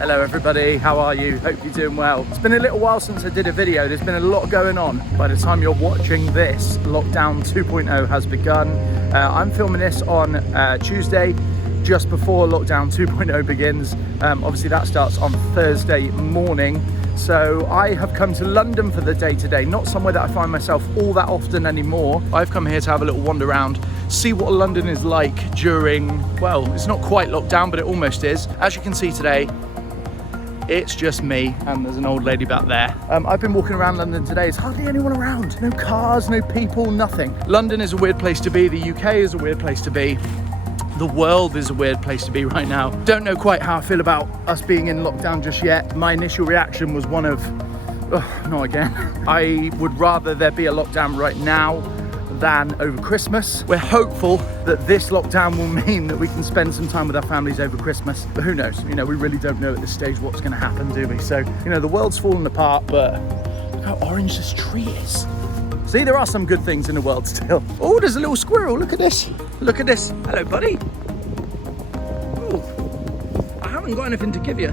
Hello everybody, how are you? Hope you're doing well. It's been a little while since I did a video. There's been a lot going on. By the time you're watching this, lockdown 2.0 has begun. I'm filming this on Tuesday, just before lockdown 2.0 begins. Obviously that starts on Thursday morning. So I have come to London for the day today, not somewhere that I find myself all that often anymore. I've come here to have a little wander around, see what London is like during, well, it's not quite lockdown, but it almost is. As you can see today, it's just me and there's an old lady back there. I've been walking around London today. There's hardly anyone around. No cars, no people, nothing. London is a weird place to be. The UK is a weird place to be. The world is a weird place to be right now. Don't know quite how I feel about us being in lockdown just yet. My initial reaction was one of, oh, not again. I would rather there be a lockdown right now than over Christmas. We're hopeful that this lockdown will mean that we can spend some time with our families over Christmas, but who knows? You know, we really don't know at this stage what's gonna happen, do we? So, you know, the world's falling apart, but look how orange this tree is. See, there are some good things in the world still. Oh, there's a little squirrel, look at this. Look at this. Hello, buddy. Oh, I haven't got anything to give you.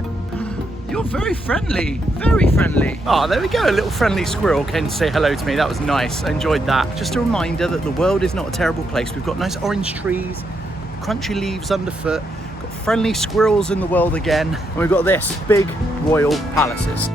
You're very friendly, very friendly. Oh, there we go, a little friendly squirrel came to say hello to me. That was nice, I enjoyed that. Just a reminder that the world is not a terrible place. We've got nice orange trees, crunchy leaves underfoot, got friendly squirrels in the world again, and we've got this, big royal palaces.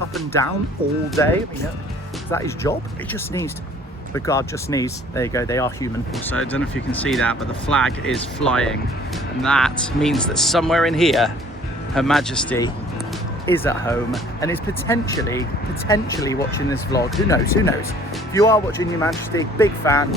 Up and down all day. I mean, is that his job? He just sneezed. The guard just sneezed. There you go, they are human. So I don't know if you can see that, but the flag is flying. And that means that somewhere in here, Her Majesty is at home and is potentially watching this vlog. Who knows, who knows? If you are watching, Your Majesty, big fan,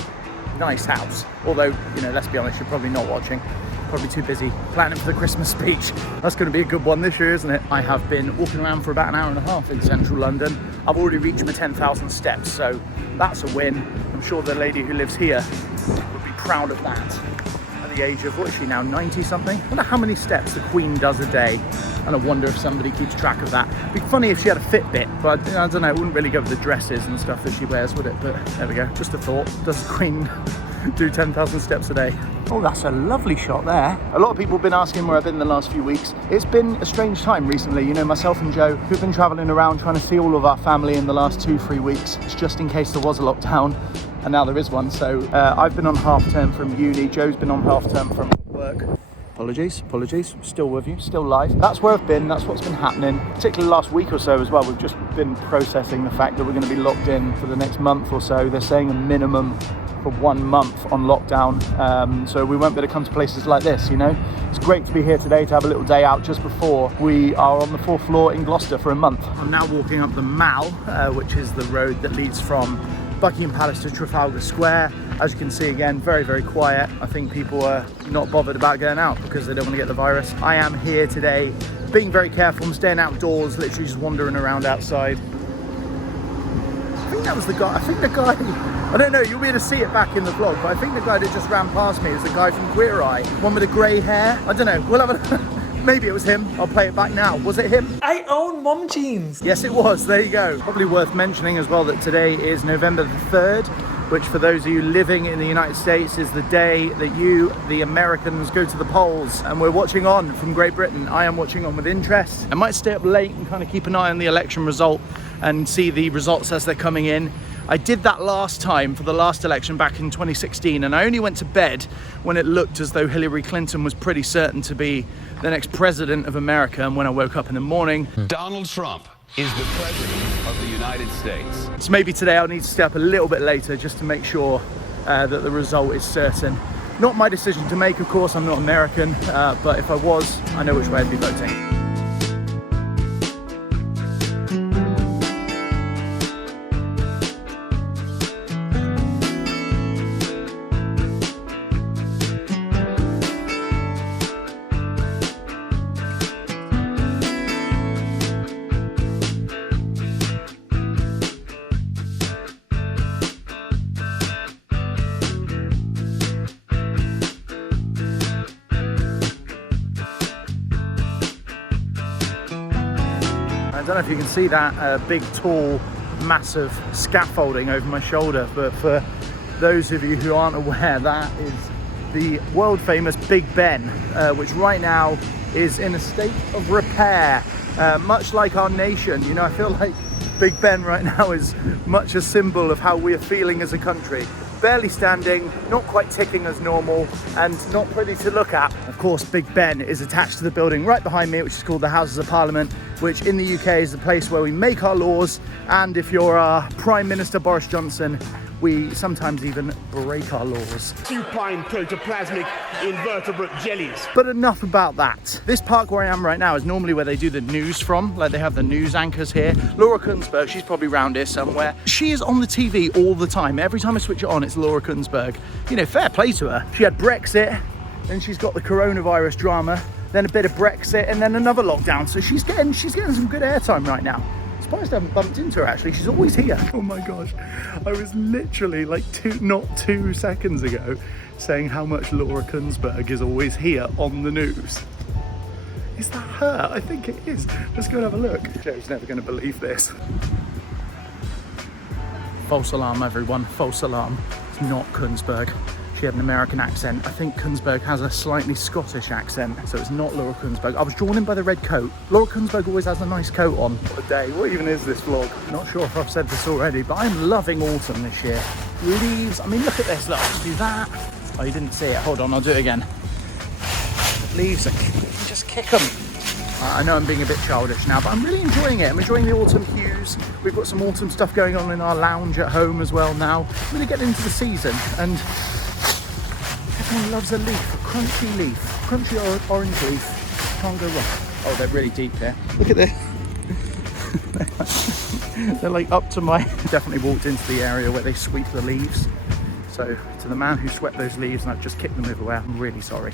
nice house. Although, you know, let's be honest, you're probably not watching. Probably too busy planning for the Christmas speech. That's going to be a good one this year, isn't it? I have been walking around for about an hour and a half in central London. I've already reached my 10,000 steps, so that's a win. I'm sure the lady who lives here would be proud of that. At the age of, what is she now, 90 something? I wonder how many steps the Queen does a day, and I wonder if somebody keeps track of that. It'd be funny if she had a Fitbit, but I don't know, it wouldn't really go with the dresses and stuff that she wears, would it? But there we go, just a thought. Does the Queen do 10,000 steps a day? Oh, that's a lovely shot there. A lot of people have been asking where I've been the last few weeks. It's been a strange time recently. You know, myself and Joe, we've been traveling around trying to see all of our family in the last 2-3 weeks. It's just in case there was a lockdown, and now there is one. So I've been on half term from uni. Joe's been on half term from work. Apologies, still with you, still live. That's where I've been, that's what's been happening. Particularly last week or so as well, we've just been processing the fact that we're gonna be locked in for the next month or so. They're saying a minimum for 1 month on lockdown, so we won't be able to come to places like this, you know. It's great to be here today to have a little day out just before we are on the 4th floor in Gloucester for a month. I'm now walking up the Mall, which is the road that leads from Buckingham Palace to Trafalgar Square. As you can see, again, very, very quiet. I think people are not bothered about going out because they don't want to get the virus. I am here today, being very careful. I'm staying outdoors, literally just wandering around outside. I think that was the guy, I don't know, you'll be able to see it back in the vlog, but I think the guy that just ran past me is the guy from Queer Eye, one with the grey hair. I don't know, we'll have a, maybe it was him. I'll play it back now. Was it him? I own mom jeans. Yes, it was, there you go. Probably worth mentioning as well that today is November the 3rd, which for those of you living in the United States is the day that you, the Americans, go to the polls. And we're watching on from Great Britain. I am watching on with interest. I might stay up late and kind of keep an eye on the election result and see the results as they're coming in. I did that last time for the last election back in 2016, and I only went to bed when it looked as though Hillary Clinton was pretty certain to be the next president of America. And when I woke up in the morning, Donald Trump is the president of the United States. So maybe today I'll need to stay up a little bit later just to make sure that the result is certain. Not my decision to make, of course, I'm not American, but if I was, I know which way I'd be voting. I don't know if you can see that big, tall, massive scaffolding over my shoulder, but for those of you who aren't aware, that is the world famous Big Ben, which right now is in a state of repair, much like our nation. You know, I feel like Big Ben right now is much a symbol of how we're feeling as a country. Barely standing, not quite ticking as normal, and not pretty to look at. Of course, Big Ben is attached to the building right behind me, which is called the Houses of Parliament, which in the UK is the place where we make our laws, and if you're our Prime Minister Boris Johnson, we sometimes even break our laws. Supine protoplasmic invertebrate jellies. But enough about that. This park where I am right now is normally where they do the news from, like they have the news anchors here. Laura Kunzberg, she's probably around here somewhere. She is on the TV all the time. Every time I switch it on, it's Laura Kunzberg. You know, fair play to her. She had Brexit, then she's got the coronavirus drama, then a bit of Brexit, and then another lockdown. So she's getting some good airtime right now. Surprised I haven't bumped into her actually. She's always here. Oh my gosh, I was literally like not two seconds ago saying how much Laura Kunzberg is always here on the news. Is that her? I think it is. Let's go and have a look. Joe's never going to believe this. False alarm, everyone. False alarm. It's not Kunzberg. She had an American accent. I think Kunzberg has a slightly Scottish accent, so it's not Laura Kunzberg. I was drawn in by the red coat. Laura Kunzberg always has a nice coat on. What a day. What even is this vlog? Not sure if I've said this already, but I'm loving autumn this year. Leaves. I mean, look at this. Look, just do that. Oh, you didn't see it. Hold on, I'll do it again. Leaves. Just kick them. I know I'm being a bit childish now, but I'm really enjoying it. I'm enjoying the autumn hues. We've got some autumn stuff going on in our lounge at home as well now. I'm really getting into the season, and everyone loves a leaf, a crunchy leaf, crunchy orange leaf. Can't go wrong. Oh, they're really deep here. Look at this. They're like up to my... Definitely walked into the area where they sweep the leaves. So to the man who swept those leaves and I've just kicked them everywhere, I'm really sorry.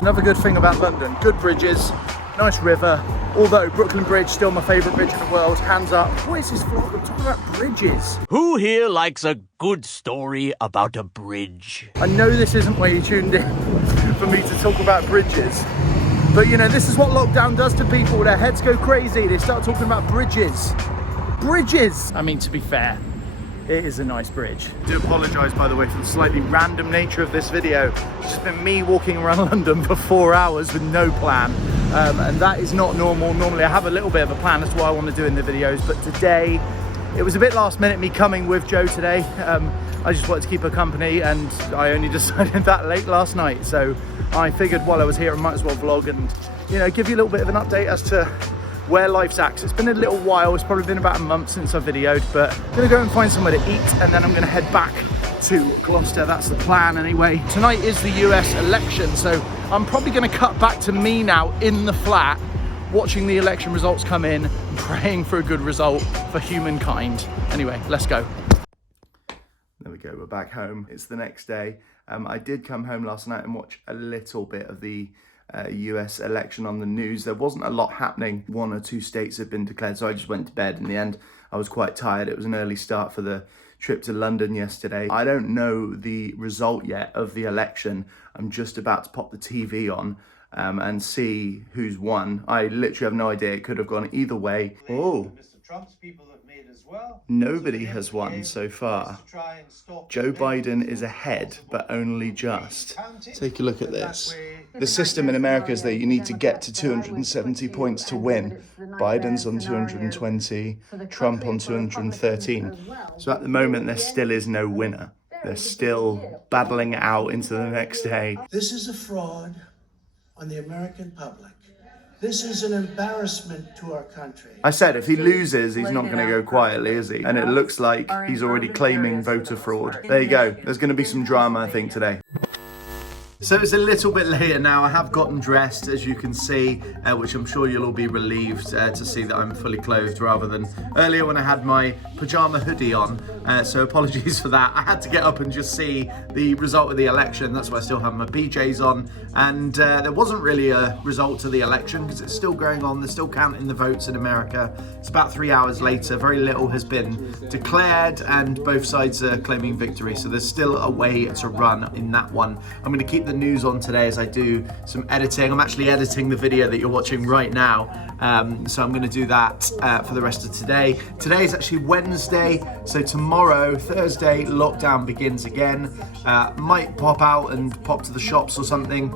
Another good thing about London, good bridges, nice river, although Brooklyn Bridge still my favourite bridge in the world, hands up. What is this vlog? I'm talking about bridges. Who here likes a good story about a bridge? I know this isn't where you tuned in for me to talk about bridges, but you know, this is what lockdown does to people. Their heads go crazy, they start talking about bridges. Bridges! I mean, to be fair, it is a nice bridge. I do apologise, by the way, for the slightly random nature of this video. It's just been me walking around London for 4 hours with no plan. And that is not normal. Normally I have a little bit of a plan as to what I want to do in the videos, but today, it was a bit last minute me coming with Joe today. I just wanted to keep her company and I only decided that late last night. So I figured while I was here, I might as well vlog and, you know, give you a little bit of an update as to where life's at. It's been a little while, it's probably been about a month since I videoed, but I'm gonna go and find somewhere to eat and then I'm gonna head back to Gloucester. That's the plan anyway. Tonight is the US election, so I'm probably gonna cut back to me now in the flat, watching the election results come in, and praying for a good result for humankind. Anyway, let's go. There we go, we're back home. It's the next day. I did come home last night and watch a little bit of the US election on the news. There wasn't a lot happening. 1 or 2 states had been declared, so I just went to bed. In the end, I was quite tired. It was an early start for the trip to London yesterday. I don't know the result yet of the election. I'm just about to pop the TV on and see who's won. I literally have no idea. It could have gone either way. Oh, Trump's people have made as well. nobody has won so far. Joe Biden is ahead, but only just. Take a look at this. The system in America is that you need to get to 270 points to win. Biden's on 220, Trump on 213. So at the moment, there still is no winner. They're still battling it out into the next day. This is a fraud on the American public. This is an embarrassment to our country. I said if he loses, he's not going to go quietly, is he? And it looks like he's already claiming voter fraud. There you go. There's going to be some drama, I think, today. So it's a little bit later now. I have gotten dressed, as you can see, which I'm sure you'll all be relieved to see that I'm fully clothed rather than earlier when I had my pajama hoodie on. So apologies for that. I had to get up and just see the result of the election. That's why I still have my PJs on. And there wasn't really a result to the election because it's still going on. They're still counting the votes in America. It's about 3 hours later. Very little has been declared and both sides are claiming victory. So there's still a way to run in that one. I'm going to keep the news on today as I do some editing. I'm actually editing the video that you're watching right now, so I'm going to do that for the rest of today. Today is actually Wednesday, so tomorrow, Thursday, lockdown begins again. Might pop out and pop to the shops or something,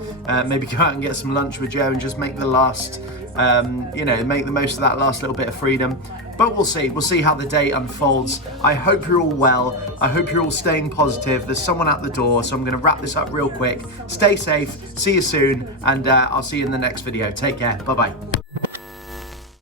maybe go out and get some lunch with Joe and just make the last, make the most of that last little bit of freedom. But we'll see how the day unfolds. I hope you're all well. I hope you're all staying positive. There's someone at the door, so I'm going to wrap this up real quick. Stay safe, see you soon, and I'll see you in the next video. Take care, bye-bye.